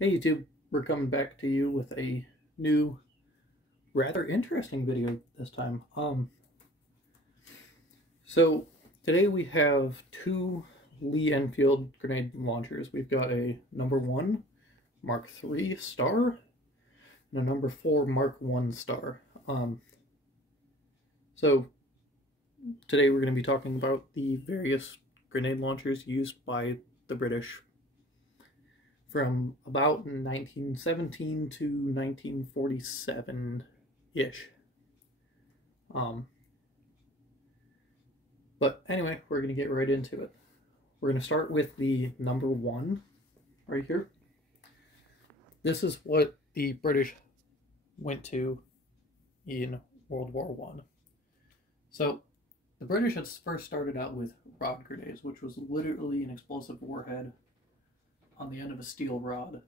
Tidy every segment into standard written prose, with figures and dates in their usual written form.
Hey YouTube, we're coming back to you with a new, rather interesting video this time. So today we have two Lee Enfield grenade launchers. We've got a No.1 Mark III star and a No.4 Mark I star. So today we're going to be talking about the various grenade launchers used by the British from about 1917 to 1947-ish. But anyway, we're going to get right into it. We're going to start with the No.1 right here. This is what the British went to in World War I. So the British had first started out with rod grenades, which was literally an explosive warhead on the end of a steel rod. The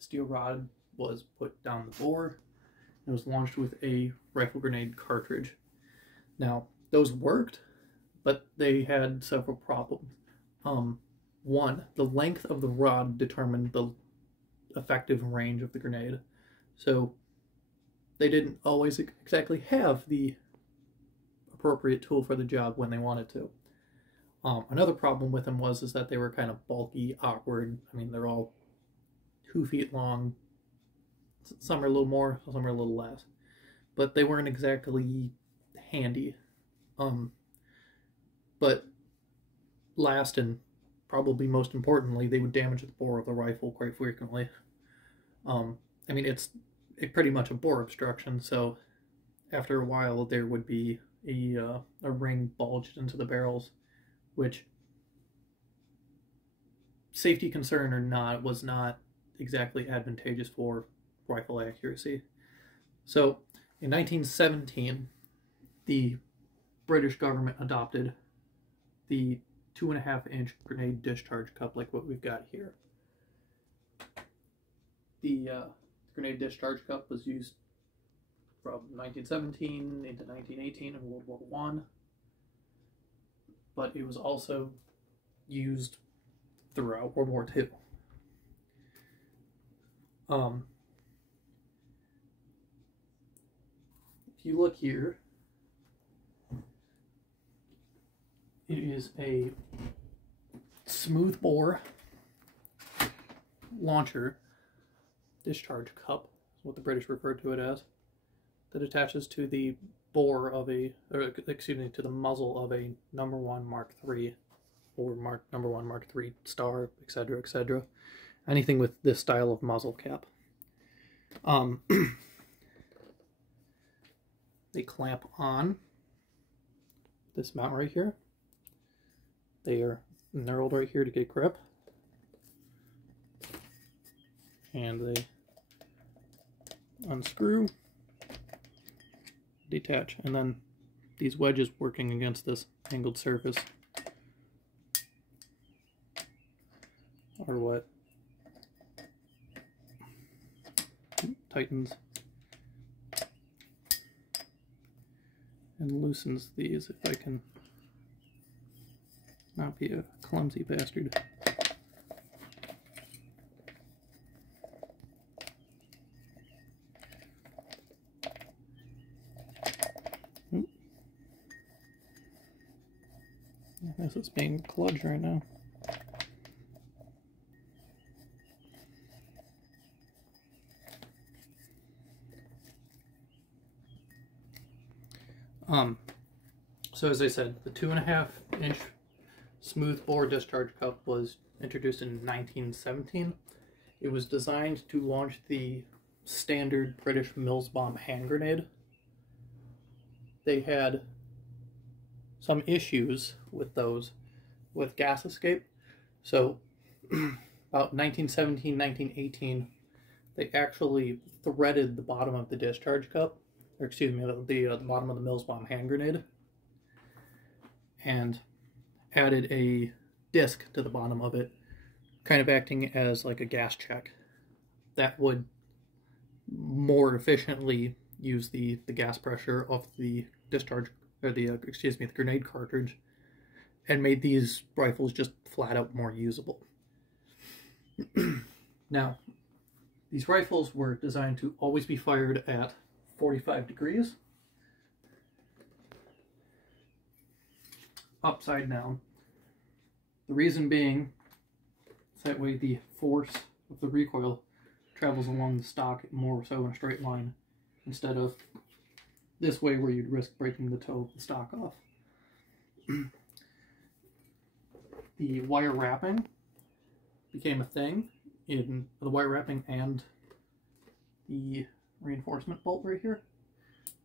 steel rod was put down the bore and was launched with a rifle grenade cartridge. Now, those worked, but they had several problems. One, the length of the rod determined the effective range of the grenade. So they didn't always exactly have the appropriate tool for the job when they wanted to. Another problem with them was that they were kind of bulky, awkward. I mean, they're all 2 feet long. Some are a little more, some are a little less. But they weren't exactly handy. But last and probably most importantly, they would damage the bore of the rifle quite frequently. I mean, it's pretty much a bore obstruction, so after a while there would be a ring bulged into the barrels, which, safety concern or not, was not exactly advantageous for rifle accuracy. So in 1917, the British government adopted the 2.5-inch grenade discharge cup, like what we've got here. The grenade discharge cup was used from 1917 into 1918 in World War I, but it was also used throughout World War II. If you look here, it is a smooth bore launcher discharge cup, is what the British referred to it as, that attaches to the bore of to the muzzle of a No.1 Mark III or No.1 Mark III star, etc., etc. Anything with this style of muzzle cap. They clamp on this mount right here. They are knurled right here to get grip. And they unscrew, detach, and then these wedges working against this angled surface are what tightens and loosens these, if I can not be a clumsy bastard. This is being kludged right now. So as I said, the 2.5-inch smooth bore discharge cup was introduced in 1917. It was designed to launch the standard British Mills bomb hand grenade. They had some issues with those, with gas escape. So about 1917, 1918, they actually threaded the bottom of the discharge cup, or excuse me, the bottom of the Mills bomb hand grenade, and added a disc to the bottom of it, kind of acting as like a gas check. That would more efficiently use the gas pressure of the discharge, or the grenade cartridge, and made these rifles just flat out more usable. Now, These rifles were designed to always be fired at 45 degrees, upside down. The reason being, that way the force of the recoil travels along the stock more so in a straight line, instead of this way where you'd risk breaking the toe of the stock off. The wire wrapping became a thing in the wire wrapping, and the reinforcement bolt right here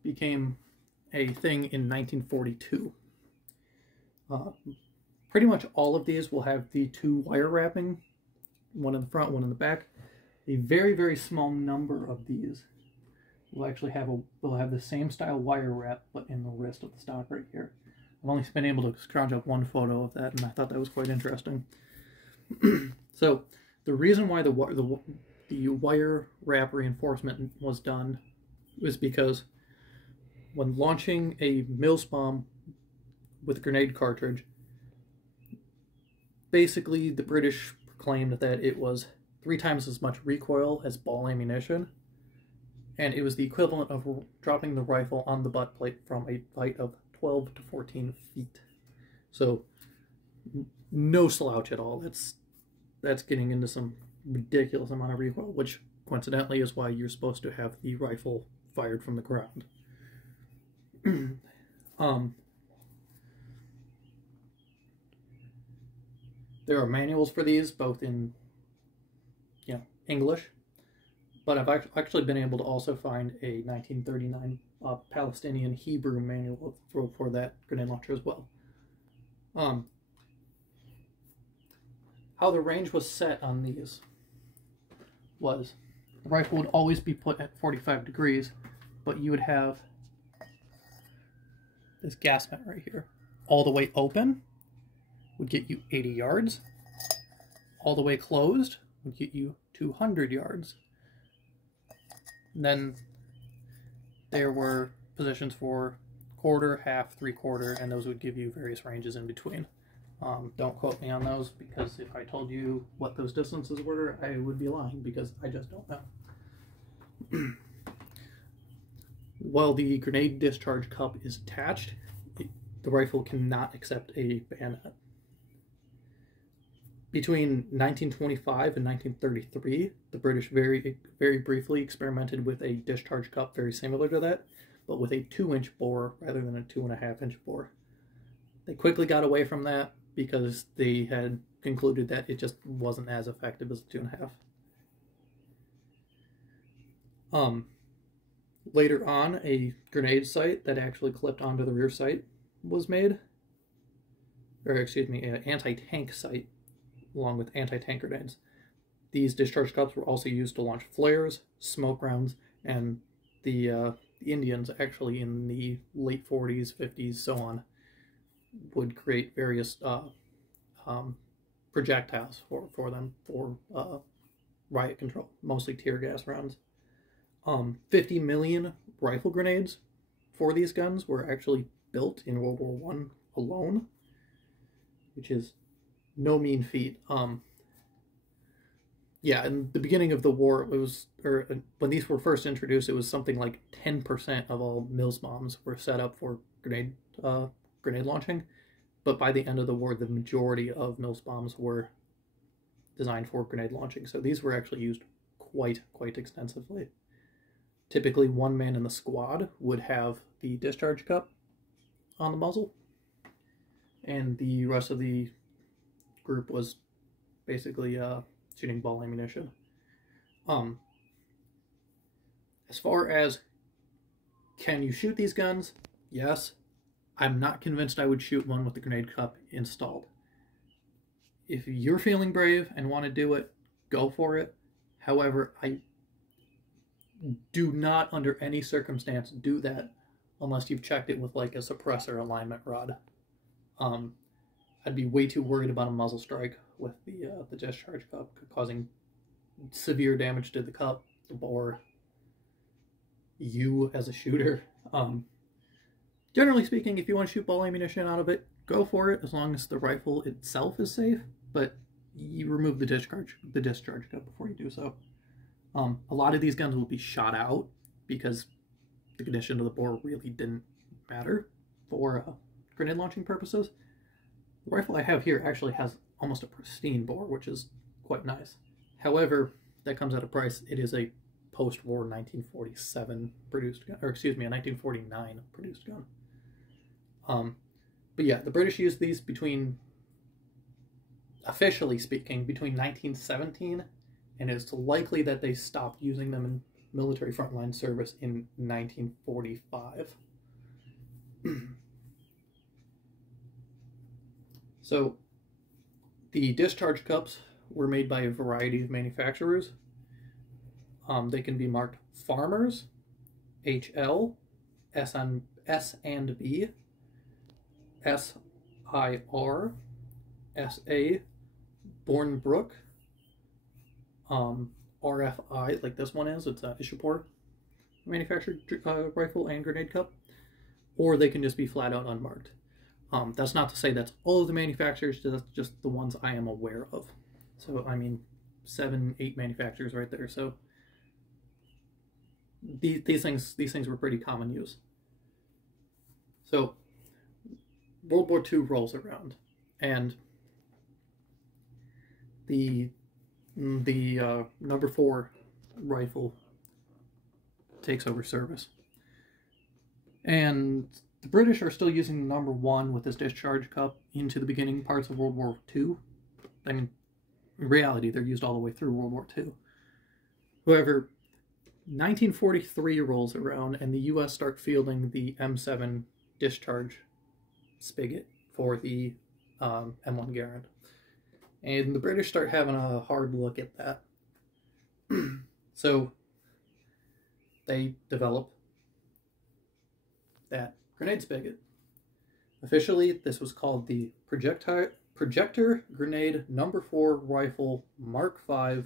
became a thing in 1942. Pretty much all of these will have the two wire wrapping, one in the front, one in the back. A very, very small number of these will actually have the same style wire wrap, but in the wrist of the stock right here. I've only been able to scrounge up one photo of that, and I thought that was quite interesting. So the reason why the wire wrap reinforcement was done was because when launching a Mills bomb with a grenade cartridge, basically the British claimed that it was 3 times as much recoil as ball ammunition, and it was the equivalent of dropping the rifle on the butt plate from a height of 12 to 14 feet. So no slouch at all. That's getting into some ridiculous amount of recoil, which coincidentally is why you're supposed to have the rifle fired from the ground. There are manuals for these, both in English, but I've actually been able to also find a 1939 Palestinian Hebrew manual for that grenade launcher as well. How the range was set on these was the rifle would always be put at 45 degrees, but you would have this gas vent right here. All the way open would get you 80 yards. All the way closed would get you 200 yards. And then there were positions for quarter, half, 3/4, and those would give you various ranges in between. Don't quote me on those, because if I told you what those distances were, I would be lying, because I just don't know. While the grenade discharge cup is attached, the rifle cannot accept a bayonet. Between 1925 and 1933, the British very, very briefly experimented with a discharge cup very similar to that, but with a 2-inch bore rather than a 2.5-inch bore. They quickly got away from that because they had concluded that it just wasn't as effective as the 2.5. Later on, a grenade sight that actually clipped onto the rear sight was made, or excuse me, an anti-tank sight along with anti-tank grenades. These discharge cups were also used to launch flares, smoke rounds, and the Indians actually in the late 40s, 50s, so on, would create various projectiles for them for riot control, mostly tear gas rounds. 50 million rifle grenades for these guns were actually built in World War I alone, which is no mean feat. Yeah, in the beginning of the war, it was, or when these were first introduced, it was something like 10% of all Mills bombs were set up for grenade launching. But by the end of the war, the majority of Mills bombs were designed for grenade launching. So these were actually used quite extensively. Typically, one man in the squad would have the discharge cup on the muzzle, and the rest of the group was basically shooting ball ammunition. As far as can you shoot these guns? Yes. I'm not convinced I would shoot one with the grenade cup installed. If you're feeling brave and want to do it, go for it. However, I do not under any circumstance do that unless you've checked it with like a suppressor alignment rod. I'd be way too worried about a muzzle strike with the discharge cup causing severe damage to the cup, the bore, you as a shooter. Generally speaking, if you want to shoot ball ammunition out of it, go for it as long as the rifle itself is safe, but you remove the discharge cup before you do so. A lot of these guns will be shot out because the condition of the bore really didn't matter for grenade launching purposes. The rifle I have here actually has almost a pristine bore, which is quite nice. However, that comes at a price. It is a post-war 1947 produced gun, or excuse me, a 1949 produced gun. But yeah, the British used these between, officially speaking, between 1917, and it's likely that they stopped using them in military frontline service in 1945. So, the discharge cups were made by a variety of manufacturers. They can be marked Farmers, HL, S and B, SIR, SA, Bournebrook, RFI, like this one is. It's a Ishapur manufactured rifle and grenade cup, or they can just be flat out unmarked. That's not to say that's all of the manufacturers, that's just the ones I am aware of. So, I mean, 7, 8 manufacturers right there. So, these things were pretty common use. So, World War II rolls around, and the No.4 rifle takes over service, and the British are still using the No.1 with this discharge cup into the beginning parts of World War II. I mean, in reality, they're used all the way through World War II. However, 1943 rolls around, and the U.S. start fielding the M7 discharge spigot for the M1 Garand. And the British start having a hard look at that. So they develop that grenade spigot. Officially, this was called the Projector Grenade No.4 Rifle Mark V,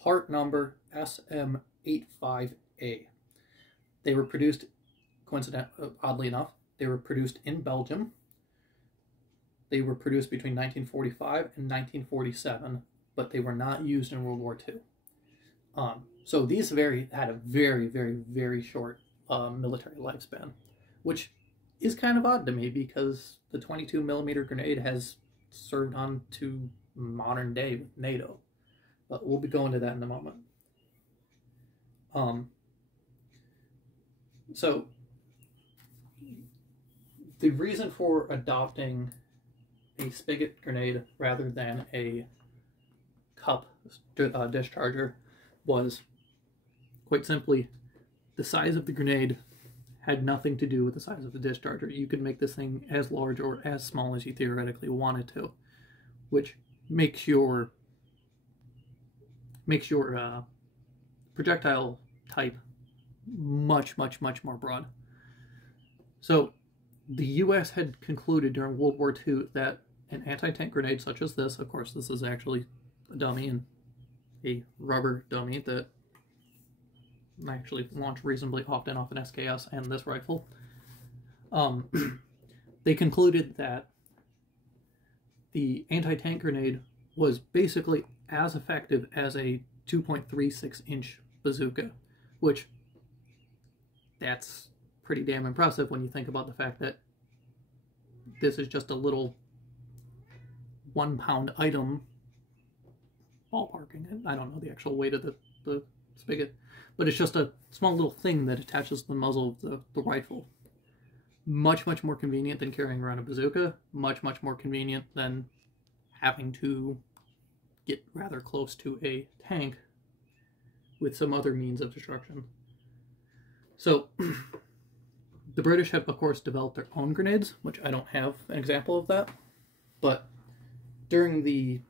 part number SM85A. They were produced, oddly enough, they were produced in Belgium. They were produced between 1945 and 1947, but they were not used in World War II. So these had a very, very, very short military lifespan, which is kind of odd to me because the 22mm grenade has served on to modern day with NATO. But we'll be going to that in a moment. So the reason for adopting a spigot grenade rather than a cup discharger was, quite simply, the size of the grenade had nothing to do with the size of the discharger. You could make this thing as large or as small as you theoretically wanted to, which makes your projectile type much, much, much more broad. So the U.S. had concluded during World War II that an anti-tank grenade such as this, of course this is actually a dummy and a rubber dummy that I actually launch reasonably often off an SKS and this rifle, they concluded that the anti-tank grenade was basically as effective as a 2.36-inch bazooka, which that's pretty damn impressive when you think about the fact that this is just a little 1-pound item, ballparking. I don't know the actual weight of the spigot, but it's just a small little thing that attaches to the muzzle of the rifle. Much, much more convenient than carrying around a bazooka. Much, much more convenient than having to get rather close to a tank with some other means of destruction. So, the British have, of course, developed their own grenades, which I don't have an example of that. But during the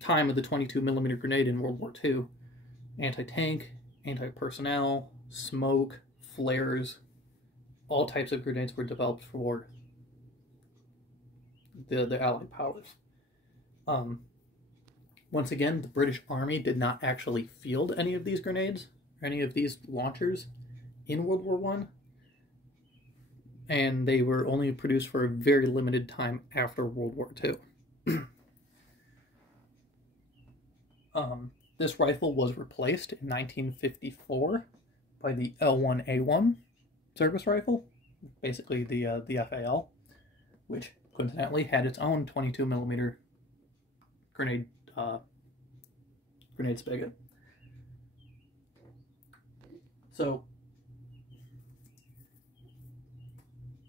time of the 22mm grenade in World War II, anti-tank, anti-personnel, smoke, flares, all types of grenades were developed for the Allied powers. Once again, the British Army did not actually field any of these grenades, or any of these launchers, in World War I, and they were only produced for a very limited time after World War II. This rifle was replaced in 1954 by the L1A1 service rifle, basically the FAL, which coincidentally had its own 22mm grenade spigot. So,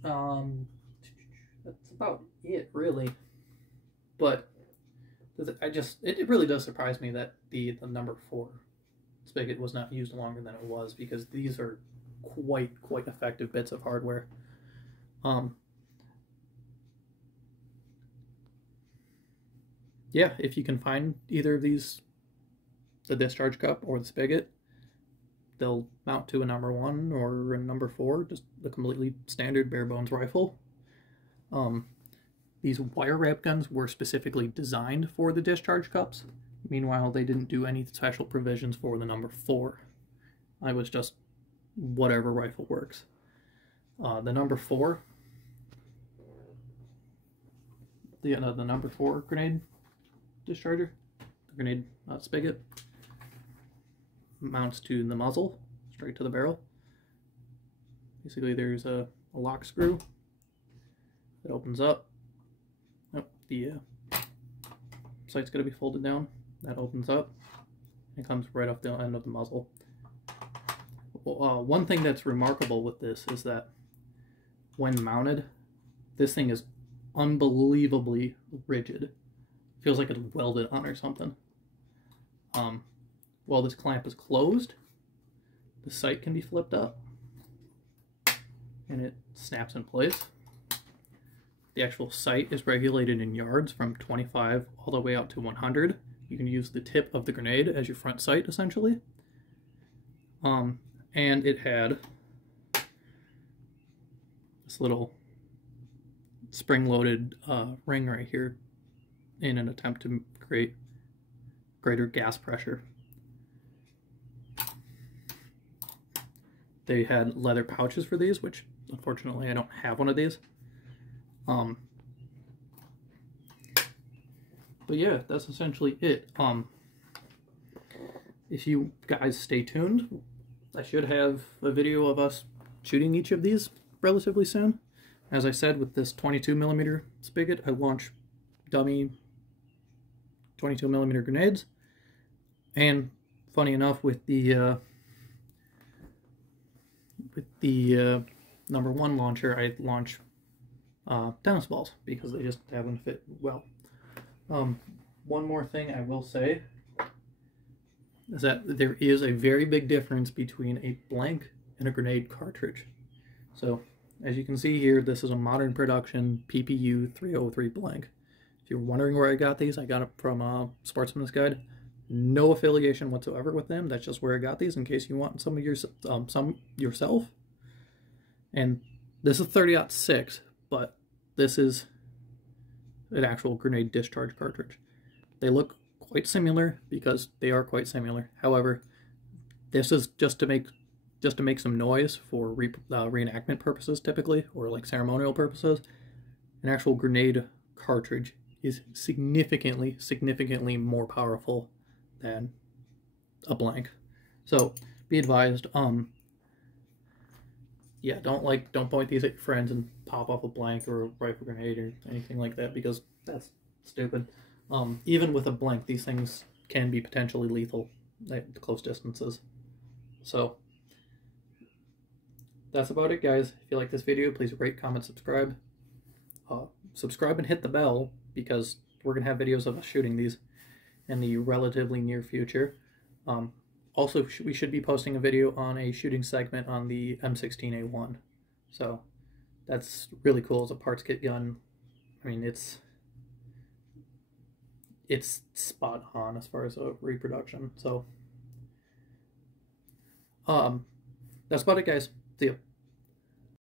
that's about it, really. But it really does surprise me that the number 4 spigot was not used longer than it was, because these are quite effective bits of hardware. Yeah, if you can find either of these, the discharge cup or the spigot, they'll mount to a number 1 or a number 4, just a completely standard bare bones rifle. These wire wrap guns were specifically designed for the discharge cups. Meanwhile, they didn't do any special provisions for the number 4. I was just whatever rifle works. The number 4, the number 4 grenade discharger, the grenade spigot, mounts to the muzzle, straight to the barrel. Basically, there's a lock screw that opens up. Oh, the sight's going to be folded down. That opens up. It comes right off the end of the muzzle. One thing that's remarkable with this is that when mounted, this thing is unbelievably rigid. Feels like it's welded on or something. While this clamp is closed, the sight can be flipped up and it snaps in place. The actual sight is regulated in yards from 25 all the way out to 100. You can use the tip of the grenade as your front sight, essentially. And it had this little spring-loaded ring right here in an attempt to create greater gas pressure. They had leather pouches for these, which unfortunately I don't have one of these. But yeah, that's essentially it. If you guys stay tuned, I should have a video of us shooting each of these relatively soon. As I said, with this 22mm spigot, I launch dummy 22mm grenades. And funny enough, with the number 1 launcher, I launch tennis balls because they just happen to fit well. One more thing I will say is that there is a very big difference between a blank and a grenade cartridge. So, as you can see here, this is a modern production PPU 303 blank. If you're wondering where I got these, I got it from Sportsman's Guide. No affiliation whatsoever with them. That's just where I got these in case you want some of your some yourself. And this is 30-06, but this is an actual grenade discharge cartridge. They look quite similar because they are quite similar. However, this is just to make some noise for reenactment purposes, typically, or like ceremonial purposes. An actual grenade cartridge is significantly more powerful than a blank. So be advised. Yeah, don't point these at your friends and pop off a blank or a rifle grenade or anything like that, because that's stupid. Even with a blank, these things can be potentially lethal at close distances. So that's about it, guys. If you like this video, please rate, comment, subscribe. Subscribe and hit the bell, because we're going to have videos of us shooting these in the relatively near future. Also, we should be posting a video on a shooting segment on the M16A1. So that's really cool. It's a parts kit gun. I mean, it's spot on as far as a reproduction. So that's about it, guys. See ya.